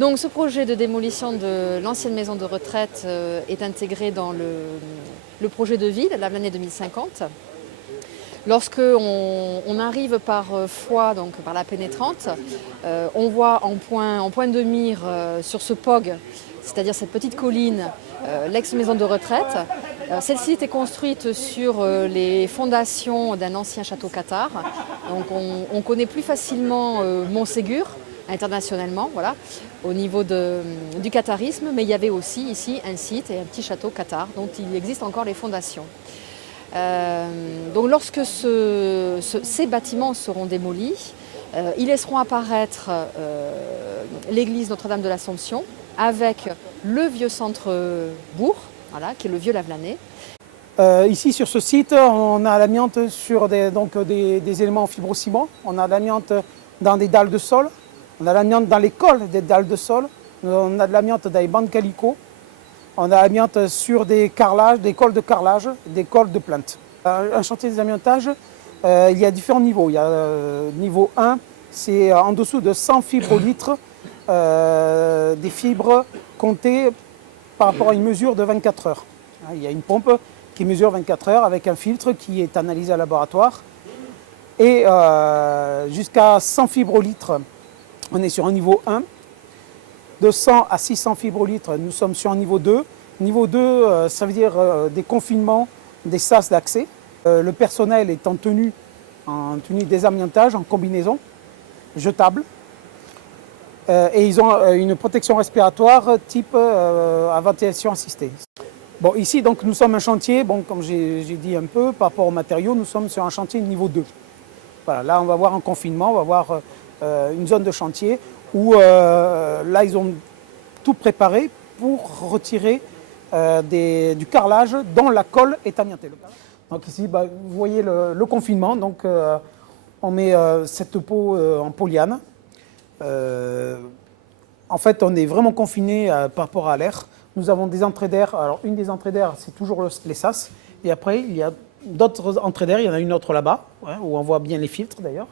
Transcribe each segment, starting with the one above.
Donc ce projet de démolition de l'ancienne maison de retraite est intégré dans le projet de ville, la l'année 2050. Lorsque on arrive par Foix, donc par la pénétrante, on voit en point de mire sur ce POG, c'est-à-dire cette petite colline, l'ex-maison de retraite. Celle-ci était construite sur les fondations d'un ancien château cathare. Donc on connaît plus facilement Montségur internationalement, voilà, au niveau du catharisme, mais il y avait aussi ici un site et un petit château cathare dont il existe encore les fondations. Donc lorsque ces bâtiments seront démolis, ils laisseront apparaître l'église Notre-Dame de l'Assomption avec le vieux centre-bourg, voilà, qui est le vieux Lavelanet. Ici sur ce site, on a l'amiante sur des éléments en fibrociment, on a l'amiante dans des dalles de sol, on a l'amiante dans les cols des dalles de sol, on a de l'amiante dans les bandes calicot, on a l'amiante sur des carrelages, des cols de carrelage, des cols de plinthe. Un chantier des amiantages, il y a différents niveaux. Il y a niveau 1, c'est en dessous de 100 fibres au litre, des fibres comptées par rapport à une mesure de 24 heures. Il y a une pompe qui mesure 24 heures avec un filtre qui est analysé à laboratoire. Et jusqu'à 100 fibres au litre, on est sur un niveau 1. De 100 à 600 fibres au litre, nous sommes sur un niveau 2. Niveau 2, ça veut dire des confinements, des sas d'accès. Le personnel est en tenue désamiantage, en combinaison, jetable. Et ils ont une protection respiratoire type à ventilation assistée. Bon, ici, donc, nous sommes un chantier, bon, comme j'ai dit un peu, par rapport aux matériaux, nous sommes sur un chantier niveau 2. Voilà, là, on va voir un confinement, on va voir une zone de chantier où là, ils ont tout préparé pour retirer du carrelage dont la colle est amiantée. Donc ici, vous voyez le confinement, donc on met cette peau en polyane. En fait, on est vraiment confiné par rapport à l'air. Nous avons des entrées d'air. Alors, une des entrées d'air, c'est toujours les sas. Et après, il y a d'autres entrées d'air. Il y en a une autre là-bas, où on voit bien les filtres d'ailleurs.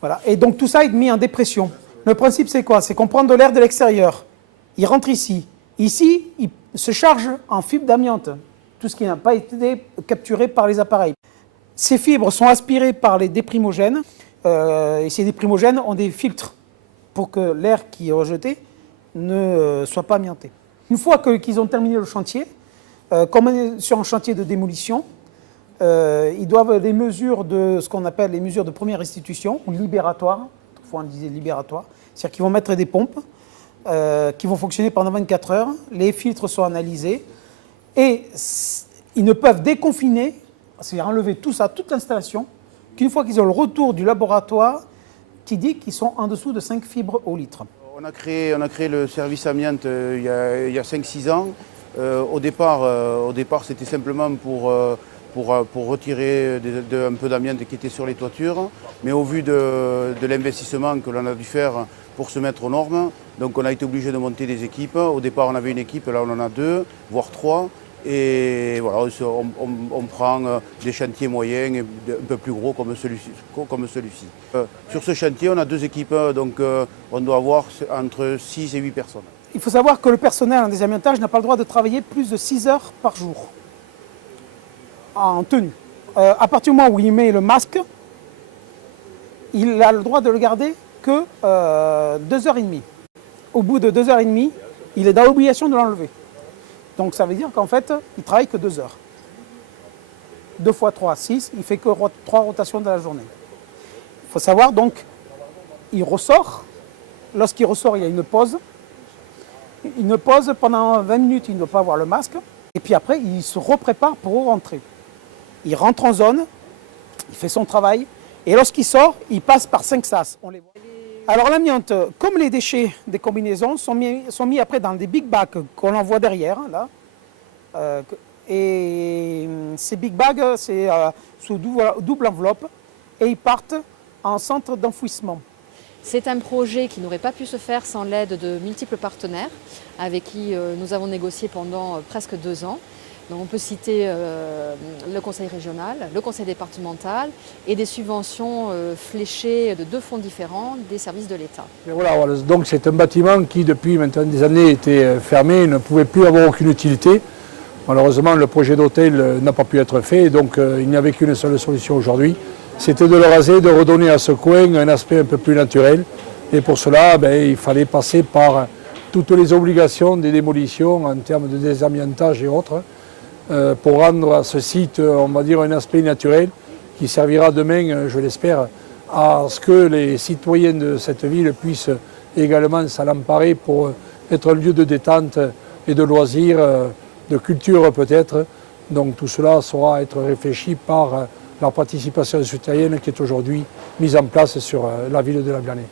Voilà. Et donc, tout ça est mis en dépression. Le principe, c'est quoi? C'est qu'on prend de l'air de l'extérieur. Il rentre ici. Ici, il se charge en fibres d'amiante. Tout ce qui n'a pas été capturé par les appareils. Ces fibres sont aspirées par les déprimogènes. Et ces déprimogènes ont des filtres pour que l'air qui est rejeté ne soit pas amianté. Une fois qu'ils ont terminé le chantier, comme on est sur un chantier de démolition, ils doivent les mesures de ce qu'on appelle les mesures de première restitution ou libératoires. Autrefois on disait libératoire. C'est-à-dire qu'ils vont mettre des pompes qui vont fonctionner pendant 24 heures. Les filtres sont analysés et ils ne peuvent déconfiner, c'est-à-dire enlever tout ça, toute l'installation, qu'une fois qu'ils ont le retour du laboratoire qui dit qu'ils sont en dessous de 5 fibres au litre. On a créé le service amiante il y a 5-6 ans. Au départ, c'était simplement pour retirer un peu d'amiante qui était sur les toitures. Mais au vu de l'investissement que l'on a dû faire pour se mettre aux normes, donc on a été obligé de monter des équipes. Au départ, on avait une équipe, là on en a 2, voire 3. Et voilà, on prend des chantiers moyens et un peu plus gros comme celui-ci. Sur ce chantier, on a 2 équipes, donc on doit avoir entre 6 et 8 personnes. Il faut savoir que le personnel en désamiantage n'a pas le droit de travailler plus de 6 heures par jour en tenue. À partir du moment où il met le masque, il a le droit de le garder que 2h30. Au bout de 2h30, il est dans l'obligation de l'enlever. Donc ça veut dire qu'en fait, il ne travaille que 2 heures. 2 fois 3, 6, il ne fait que 3 rotations de la journée. Il faut savoir donc, il ressort. Lorsqu'il ressort, il y a une pause. Une pause pendant 20 minutes, il ne doit pas avoir le masque. Et puis après, il se reprépare pour rentrer. Il rentre en zone, il fait son travail. Et lorsqu'il sort, il passe par 5 sas. On les voit. Alors l'amiante, comme les déchets des combinaisons, sont mis après dans des big bags qu'on envoie derrière, là. Et ces big bags, c'est sous double enveloppe, et ils partent en centre d'enfouissement. C'est un projet qui n'aurait pas pu se faire sans l'aide de multiples partenaires avec qui nous avons négocié pendant presque 2 ans. Donc on peut citer le conseil régional, le conseil départemental et des subventions fléchées de 2 fonds différents des services de l'État. Voilà, donc c'est un bâtiment qui depuis maintenant des années était fermé, ne pouvait plus avoir aucune utilité. Malheureusement le projet d'hôtel n'a pas pu être fait, donc il n'y avait qu'une seule solution aujourd'hui. C'était de le raser, de redonner à ce coin un aspect un peu plus naturel. Et pour cela, il fallait passer par toutes les obligations des démolitions en termes de désamiantage et autres, pour rendre à ce site, on va dire, un aspect naturel qui servira demain, je l'espère, à ce que les citoyens de cette ville puissent également s'en emparer pour être un lieu de détente et de loisirs, de culture peut-être. Donc tout cela saura être réfléchi par la participation citoyenne qui est aujourd'hui mise en place sur la ville de La Blanet.